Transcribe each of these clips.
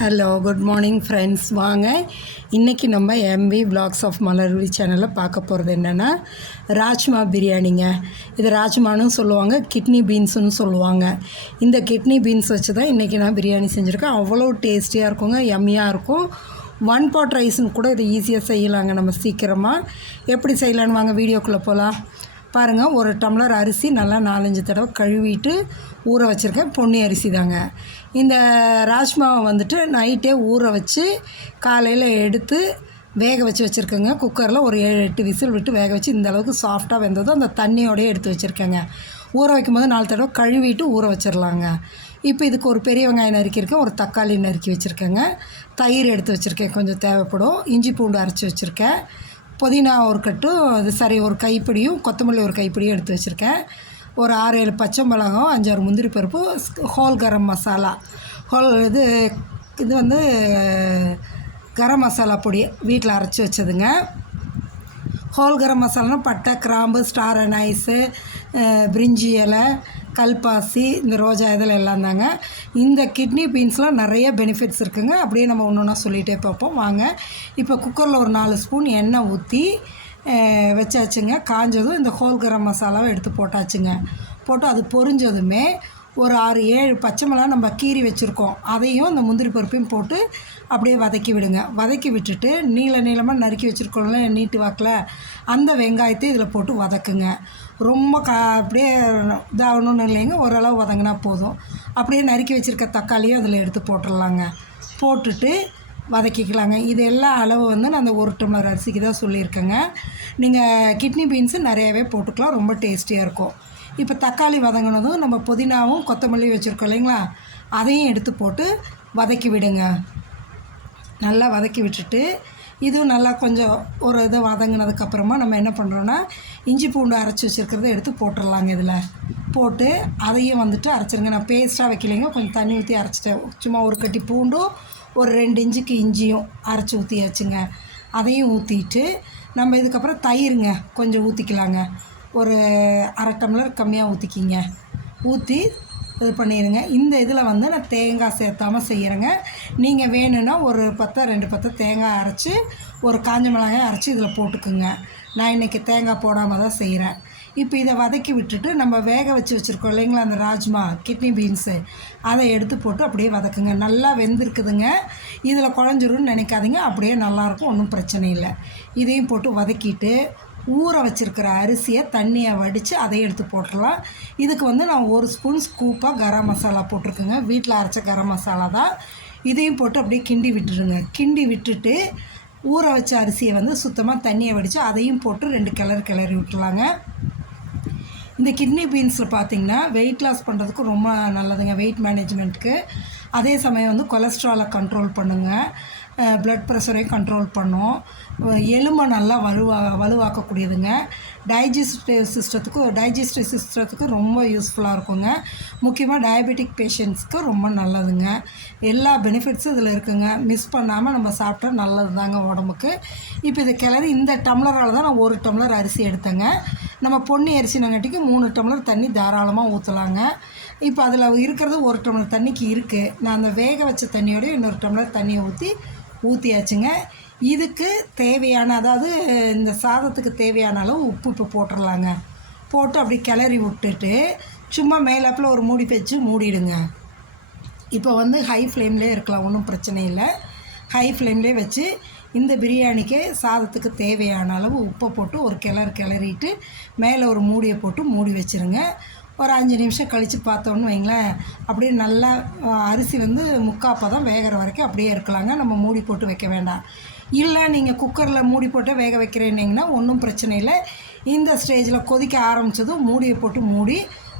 Hello good morning friends வாங்க. இன்றைக்கி நம்ம எம்வி vlogs ஆஃப் மலர்விழி சேனலில் பார்க்க போகிறது என்னென்னா ராஜ்மா பிரியாணிங்க. இது ராஜ்மானும் சொல்லுவாங்க கிட்னி பீன்ஸுன்னு சொல்லுவாங்க. இந்த கிட்னி பீன்ஸ் வச்சு தான் இன்றைக்கி நான் பிரியாணி செஞ்சுருக்கேன். அவ்வளோ டேஸ்டியாக இருக்குங்க எம்மியாக இருக்கும். ஒன் பாட் ரைஸ்னு கூட இது ஈஸியாக செய்யலாங்க நம்ம சீக்கிரமாக எப்படி செய்யலான்னு வாங்க வீடியோக்குள்ளே போகலாம் பாருங்கள் ஒரு டம்ளர் அரிசி நல்லா நாலஞ்சு தடவை கழுவிட்டு ஊற வச்சுருக்கேன் பொன்னி அரிசி தாங்க இந்த ராஜ்மாவை வந்துட்டு நைட்டே ஊற வச்சு காலையில் எடுத்து வேக வச்சு வச்சுருக்கேங்க. குக்கரில் ஒரு ஏழு எட்டு விசில் விட்டு வேக வச்சு இந்த அளவுக்கு சாஃப்டாக வெந்ததும் அந்த தண்ணியோடய எடுத்து வச்சுருக்கேங்க. ஊற வைக்கும்போது நாலு தடவை கழுவிட்டு ஊற வச்சிடலாங்க இப்போ இதுக்கு ஒரு பெரிய வெங்காயம் நறுக்கியிருக்கேன் ஒரு தக்காளி நறுக்கி வச்சுருக்கேங்க. தயிர் எடுத்து வச்சுருக்கேன். கொஞ்சம் தேவைப்படும். இஞ்சி பூண்டு அரைச்சி வச்சுருக்கேன். புதினா ஒரு கட்டும் அது சரி ஒரு கைப்பிடியும் கொத்தமல்லி ஒரு கைப்பிடியும் எடுத்து வச்சுருக்கேன். ஒரு ஆறு ஏழு பச்சை மிளகாவும் அஞ்சாறு முந்திரி பருப்பு ஹோல் கரம் மசாலா. ஹோல் இது இது வந்து கரம் மசாலா பொடி வீட்டில் அரைச்சி வச்சதுங்க. ஹோல் கரம் மசாலானா பட்டை கிராம்பு ஸ்டார் அனைஸு பிரிஞ்சி இலை கல்பாசி இந்த ரோஜா இதில் எல்லாம் தாங்க. இந்த கிட்னி பீன்ஸ்லாம் நிறைய பெனிஃபிட்ஸ் இருக்குங்க. அப்படியே நம்ம ஒன்று ஒன்றா சொல்லிகிட்டே பார்ப்போம். வாங்க. இப்போ குக்கரில் ஒரு நாலு ஸ்பூன் எண்ணெய் ஊற்றி வச்சாச்சுங்க. காஞ்சதும் இந்த ஹோல் கரம் மசாலாவை எடுத்து போட்டாச்சுங்க. போட்டு அது பொரிஞ்சதுமே ஒரு ஆறு ஏழு பச்சை மிளகா நம்ம கீறி வச்சுருக்கோம். அதையும் இந்த முந்திரி பருப்பையும் போட்டு அப்படியே வதக்கி விடுங்க. வதக்கி விட்டுட்டு நீள நீளமாக நறுக்கி வச்சுருக்கோம்ல நீட்டு வாக்கில் அந்த வெங்காயத்தை இதில் போட்டு வதக்குங்க. ரொம்ப க அப்படியே இதாகணும்னு இல்லைங்க. ஓரளவு வதங்கினா போதும். அப்படியே நறுக்கி வச்சுருக்க தக்காளியும் அதில் எடுத்து போட்டுடலாங்க போட்டுட்டு வதக்கிக்கலாங்க. இது எல்லா அளவு வந்து நான் அந்த ஒரு டம்ளர் அரிசிக்கு தான் சொல்லியிருக்கேங்க. நீங்கள் கிட்னி பீன்ஸு நிறையவே போட்டுக்கலாம். ரொம்ப டேஸ்டியாக இருக்கும். இப்போ தக்காளி வதங்கினதும் நம்ம புதினாவும் கொத்தமல்லி வச்சுருக்கோம் இல்லைங்களா? அதையும் எடுத்து போட்டு வதக்கி விடுங்க. நல்லா வதக்கி விட்டுட்டு இதுவும் நல்லா கொஞ்சம் ஒரு இதை வதங்கினதுக்கப்புறமா நம்ம என்ன பண்ணுறோன்னா இஞ்சி பூண்டு அரைச்சி வச்சுருக்கிறத எடுத்து போட்டுடலாங்க இதில். போட்டு அதையும் வந்துட்டு அரைச்சிருங்க. நான் பேஸ்ட்டாக வைக்கலைங்க. கொஞ்சம் தண்ணி ஊற்றி அரைச்சிட்டேன். சும்மா ஒரு கட்டி பூண்டும் ஒரு ரெண்டு இன்ச்சுக்கு இஞ்சியும் அரைச்சி ஊற்றியாச்சுங்க அதையும் ஊற்றிட்டு நம்ம இதுக்கப்புறம் தயிருங்க. கொஞ்சம் ஊற்றிக்கலாங்க ஒரு அரை டம்ளர் கம்மியாக ஊற்றிக்கிங்க ஊற்றி இது பண்ணிடுங்க இந்த இதில் வந்து நான் தேங்காய் சேர்த்தாம செய்கிறேங்க நீங்கள் வேணும்னா ஒரு பத்தை ரெண்டு பத்தை தேங்காய் அரைச்சி ஒரு காஞ்ச மிளகாய் அரைச்சி இதில் போட்டுக்குங்க. நான் இன்றைக்கி தேங்காய் போடாமல் தான் செய்கிறேன் இப்போ இதை வதக்கி விட்டுட்டு நம்ம வேக வச்சு வச்சுருக்கோம் இல்லைங்களா அந்த ராஜ்மா கிட்னி பீன்ஸு அதை எடுத்து போட்டு அப்படியே வதக்குங்க. நல்லா வெந்திருக்குதுங்க. இதில் குழஞ்சிரும்னு நினைக்காதீங்க. அப்படியே நல்லாயிருக்கும். ஒன்றும் பிரச்சனை இல்லை. இதையும் போட்டு வதக்கிட்டு ஊற வச்சுருக்கிற அரிசியை தண்ணியை வடித்து அதை எடுத்து போட்டுடலாம். இதுக்கு வந்து நான் ஒரு ஸ்பூன் ஸ்கூப்பாக கரம் மசாலா போட்டிருக்கேங்க. வீட்டில் அரைச்ச கரம் மசாலா தான். இதையும் போட்டு அப்படியே கிண்டி விட்டுருங்க கிண்டி விட்டுட்டு ஊற வச்ச அரிசியை வந்து சுத்தமாக தண்ணியை வடித்து அதையும் போட்டு ரெண்டு கிளறு கிளறி விட்டுலாங்க இந்த கிட்னி பீன்ஸில் பார்த்தீங்கன்னா வெயிட் லாஸ் பண்ணுறதுக்கு ரொம்ப நல்லதுங்க வெயிட் மேனேஜ்மெண்ட்டுக்கு அதே சமயம் வந்து கொலஸ்ட்ராலை கண்ட்ரோல் பண்ணுங்க. ப்ளட் ப்ரெஷரையும் கண்ட்ரோல் பண்ணும். எலும்பை நல்லா வலுவா வலுவாக்கக்கூடியதுங்க. டைஜஸ்டிவ் சிஸ்டத்துக்கு டைஜஸ்டிவ் சிஸ்டத்துக்கு ரொம்ப யூஸ்ஃபுல்லாக இருக்குங்க. முக்கியமாக டயபெட்டிக் பேஷண்ட்ஸ்க்கு ரொம்ப நல்லதுங்க. எல்லா பெனிஃபிட்ஸும் இதில் இருக்குங்க. மிஸ் பண்ணாமல் நம்ம சாப்பிட்டா நல்லது தாங்க உடம்புக்கு. இப்போ இது கிளறி இந்த டம்ளரால் தான் நான் ஒரு டம்ளர் அரிசி எடுத்தேங்க. நம்ம பொன்னி அரிசி நங்கட்டிக்கு மூணு டம்ளர் தண்ணி தாராளமாக ஊற்றலாங்க இப்போ அதில் இருக்கிறது ஒரு டம்ளர் தண்ணிக்கு இருக்குது நான் அந்த வேக வச்ச தண்ணியோடய இன்னொரு டம்ளர் தண்ணியை ஊற்றி ஊற்றியாச்சுங்க இதுக்கு தேவையான அதாவது இந்த சாதத்துக்கு தேவையான அளவு உப்பு இப்போ போட்டுடலாங்க போட்டு அப்படி கிளறி விட்டுட்டு சும்மா மேலாப்பில் ஒரு மூடி வச்சு மூடிடுங்க. இப்போ வந்து ஹை ஃப்ளேம்லேயே இருக்கலாம் ஒன்றும் பிரச்சனை இல்லை. ஹை ஃப்ளேம்லேயே வச்சு இந்த பிரியாணிக்கு சாதத்துக்கு தேவையான அளவு உப்பை போட்டு ஒரு கிளறு கிளறிட்டு மேலே ஒரு மூடியை போட்டு மூடி வச்சுருங்க. ஒரு அஞ்சு நிமிஷம் கழித்து பார்த்தோன்னு வைங்களேன். அப்படியே நல்லா அரிசி வந்து முக்காப்பதம் வேகிற வரைக்கும் அப்படியே இருக்கலாங்க. நம்ம மூடி போட்டு வைக்க வேண்டாம். இல்லை நீங்கள் குக்கரில் மூடி போட்டு வேக வைக்கிறேன்னிங்கன்னா ஒன்றும் பிரச்சனை இல்லை. இந்த ஸ்டேஜில் கொதிக்க ஆரம்பித்ததும் மூடியை போட்டு மூடி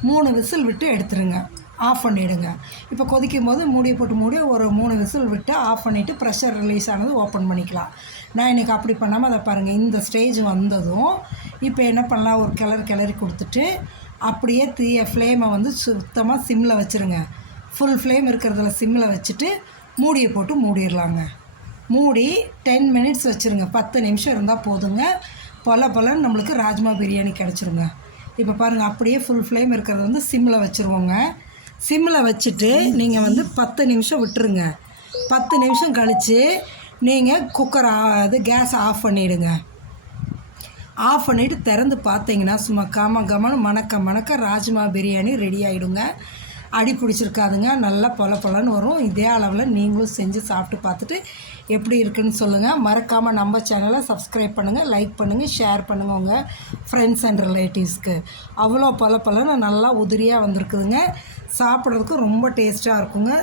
மூணு விசில் விட்டு எடுத்துருங்க. ஆஃப் பண்ணிவிடுங்க இப்போ கொதிக்கும் போது மூடியை போட்டு மூடி ஒரு மூணு விசில் விட்டு ஆஃப் பண்ணிவிட்டு ப்ரெஷர் ரிலீஸ் ஆனது ஓப்பன் பண்ணிக்கலாம். நான் இன்றைக்கி அப்படி பண்ணாமல் அதை பாருங்கள் இந்த ஸ்டேஜ் வந்ததும் இப்போ என்ன பண்ணலாம்? ஒரு கிளறு கிளறி கொடுத்துட்டு அப்படியே தீய ஃப்ளேமை வந்து சுத்தமாக சிம்மில் வச்சுருங்க. ஃபுல் ஃப்ளேம் இருக்கிறதுல சிம்மில் வச்சுட்டு மூடியை போட்டு மூடிடலாங்க. மூடி டென் மினிட்ஸ் வச்சுருங்க. பத்து நிமிஷம் இருந்தால் போதுங்க. பல பல நம்மளுக்கு ராஜ்மா பிரியாணி கிடச்சிருங்க. இப்போ பாருங்கள் அப்படியே ஃபுல் ஃப்ளேம் இருக்கிறத வந்து சிம்மில் வச்சுருவோங்க. சிம்மில் வச்சுட்டு நீங்கள் வந்து பத்து நிமிஷம் விட்டுருங்க. பத்து நிமிஷம் கழித்து நீங்கள் குக்கர் அது கேஸ் ஆஃப் பண்ணிவிடுங்க ஆஃப் பண்ணிவிட்டு திறந்து பார்த்தீங்கன்னா சும்மா கம கமனு மணக்க மணக்க ராஜ்மா பிரியாணி ரெடி ஆகிடுங்க அடி பிடிச்சிருக்காதுங்க. நல்லா பொல பொலன்னு வரும். இதே அளவில் நீங்களும் செஞ்சு சாப்பிட்டு பார்த்துட்டு எப்படி இருக்குன்னு சொல்லுங்கள் மறக்காமல் நம்ம சேனலை சப்ஸ்கிரைப் பண்ணுங்கள் லைக் பண்ணுங்கள் ஷேர் பண்ணுங்கள் உங்கள் ஃப்ரெண்ட்ஸ் அண்ட் ரிலேட்டிவ்ஸ்க்கு அவ்வளோ பொல பொலன்னு நல்லா உதிரியாக வந்திருக்குதுங்க. சாப்பிட்றதுக்கு ரொம்ப டேஸ்ட்டாக இருக்குங்க.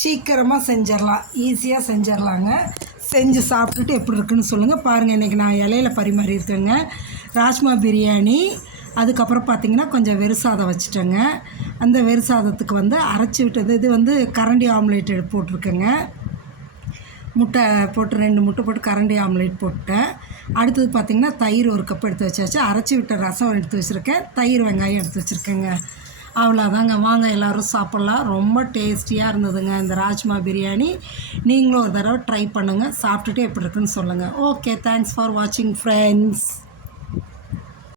சீக்கிரமாக செஞ்சிடலாம். ஈஸியாக செஞ்சிடலாங்க. செஞ்சு சாப்பிட்டுட்டு எப்படி இருக்குன்னு சொல்லுங்கள் பாருங்கள் இன்றைக்கி நான் இலையில பரிமாறி இருக்கேங்க ராஜ்மா பிரியாணி அதுக்கப்புறம் பார்த்திங்கன்னா கொஞ்சம் வெறுசாதம் வச்சுட்டேங்க. அந்த வெறுசாதத்துக்கு வந்து அரைச்சி விட்டது. இது வந்து கரண்டி ஆம்லேட் போட்டிருக்கேங்க. முட்டை போட்டு ரெண்டு முட்டை போட்டு கரண்டி ஆம்லேட் போட்டேன். அடுத்தது பார்த்திங்கன்னா தயிர் ஒரு கப் எடுத்து வச்சாச்சு. அரைச்சி விட்ட ரசம் எடுத்து வச்சுருக்கேன். தயிர் வெங்காயம் எடுத்து வச்சுருக்கேங்க. அவ்வளோதாங்க வாங்க எல்லோரும் சாப்பிட்லாம். ரொம்ப டேஸ்டியாக இருந்ததுங்க இந்த ராஜ்மா பிரியாணி. நீங்களும் ஒரு தடவை ட்ரை பண்ணுங்கள் சாப்பிட்டுட்டு எப்படி இருக்குன்னு சொல்லுங்கள் ஓகே தேங்க்ஸ் ஃபார் வாட்சிங் ஃப்ரெண்ட்ஸ்